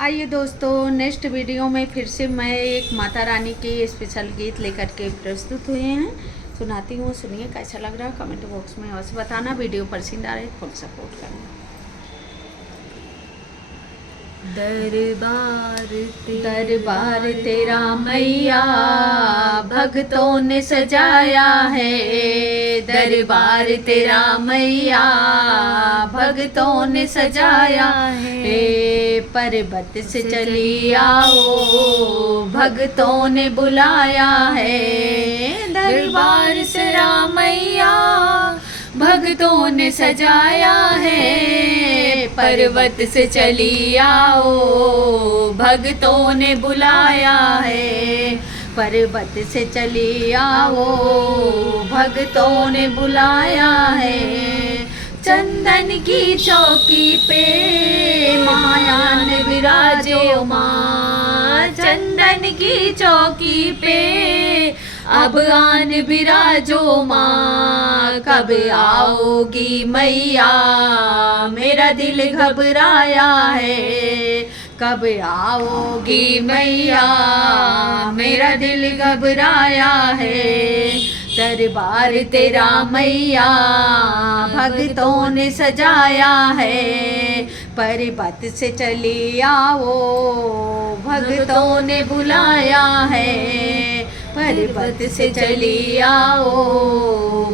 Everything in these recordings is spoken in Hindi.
आइए दोस्तों, नेक्स्ट वीडियो में फिर से मैं एक माता रानी के स्पेशल गीत लेकर के प्रस्तुत हुए हैं। सुनाती हूँ, सुनिए कैसा लग रहा है। कमेंट बॉक्स में अवश्य बताना। वीडियो पसंद आ रही है फुल सपोर्ट करना। दरबार तेरा मैया भक्तों ने सजाया है। दरबार तेरा मैया भक्तों ने सजाया है। पर्वत से चली आओ भक्तों ने बुलाया है। दरबार तेरा मैया भक्तों ने सजाया है। पर्वत से चली आओ भक्तों ने बुलाया है। पर्वत से चली आओ भक्तों ने बुलाया है। चंदन की चौकी पे मायान विराजो माँ। चंदन की चौकी पे अब आन विराजो माँ। कब आओगी मैया मेरा दिल घबराया है। कब आओगी मैया मेरा दिल घबराया है। दरबार तेरा मैया भक्तों ने सजाया है। पर्वत से चली आओ भक्तों ने बुलाया है। पर्वत से चली आओ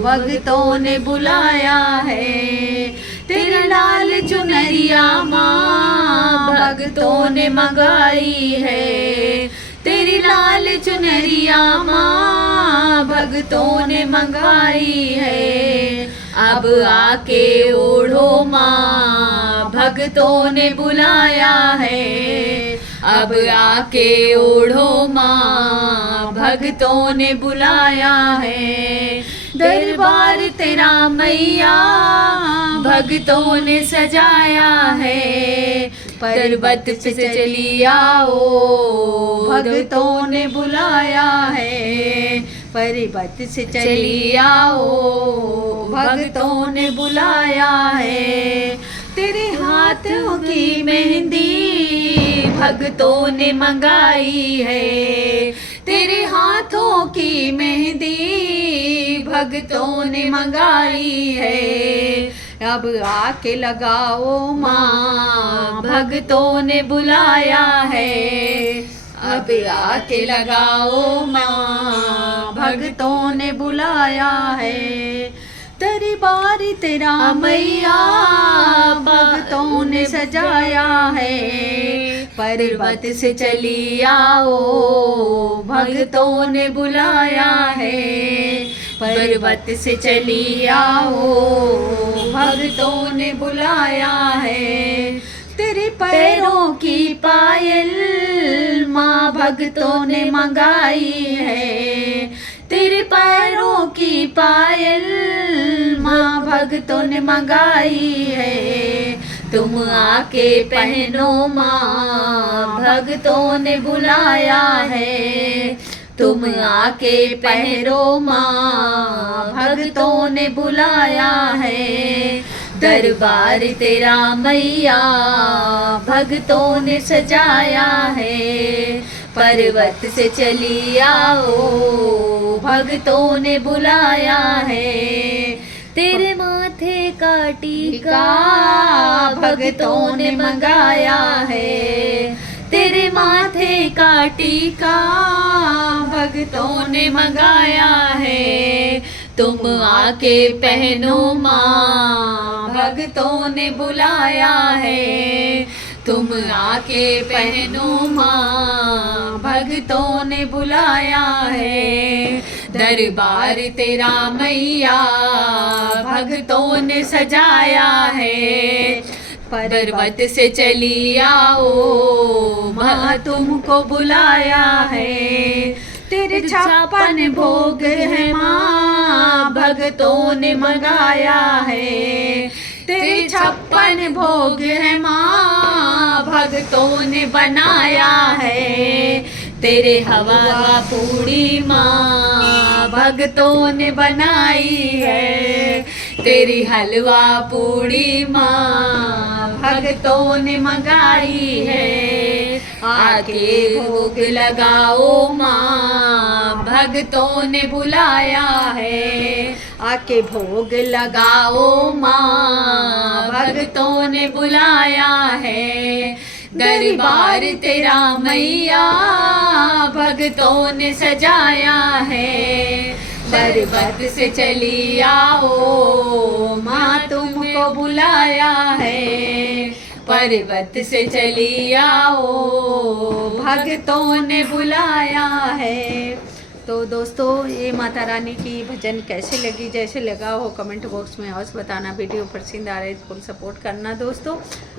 भक्तों ने बुलाया है। तेरा लाल चुनरिया माँ भक्तों ने मंगाई है। तेरी लाल चुनरिया माँ भक्तों ने मंगाई है। अब आके ओढ़ो माँ भक्तों ने बुलाया है। अब आके ओढ़ो माँ भक्तों ने बुलाया है। दरबार तेरा मैया भक्तों ने सजाया है। पर्वत से चली आओ भक्तों ने बुलाया है। पर्वत से चली आओ भक्तों ने बुलाया है। तेरे हाथों की मेहंदी भक्तों ने मंगाई है। तेरे हाथों की मेहंदी भक्तों ने मंगाई है। अब आके लगाओ माँ भक्तों ने बुलाया है। अब आके लगाओ माँ भक्तों ने बुलाया है। दरबार तेरा मैया भक्तों ने सजाया है। पर्वत से चली आओ भक्तों ने बुलाया है। पर्वत से चली आओ भक्तों ने बुलाया है। तेरे पैरों की पायल माँ भक्तों ने मंगाई है। तेरे पैरों की पायल माँ भक्तों ने मंगाई है। तुम आके पहनो माँ भक्तों ने बुलाया है। तुम आके पहनो माँ भक्तों ने बुलाया है। दरबार तेरा मैया भक्तों ने सजाया है। पर्वत से चली आओ भक्तों ने बुलाया है। तेरे माथे का टीका भक्तों ने मंगाया है। तेरे माथे का टीका भक्तों ने मंगाया है। तुम आके पहनो माँ भक्तों ने बुलाया है। तुम आके पहनो माँ भक्तों ने बुलाया है। दरबार तेरा मैया भक्तों ने सजाया है। पर्वत से चली आओ माँ तुमको बुलाया है। तेरे 56 भोग है माँ भक्तों ने मंगाया है। तेरे 56 भोग है माँ भक्तों ने बनाया है। तेरे हवा पूरी माँ भक्तों ने बनाई है। तेरी हलवा पूरी माँ भक्तों ने मंगाई है। आके भोग लगाओ माँ, भक्तों ने बुलाया है। आके भोग लगाओ माँ, भक्तों ने बुलाया है। दरबार तेरा मैया, भक्तों ने सजाया है। पर्वत से चली आओ माँ, तुमको बुलाया है। पर्वत से चली आओ, भक्तों ने बुलाया है। तो दोस्तों, ये माता रानी की भजन कैसे लगी, जैसे लगा हो कमेंट बॉक्स में अवश्य बताना। वीडियो पसंद आ रही है फुल सपोर्ट करना दोस्तों।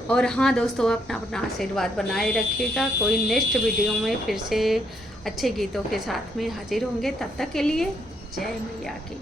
और हाँ दोस्तों, अपना अपना आशीर्वाद बनाए रखिएगा। कोई नेक्स्ट वीडियो में फिर से अच्छे गीतों के साथ में हाजिर होंगे। तब तक के लिए जय मैया की।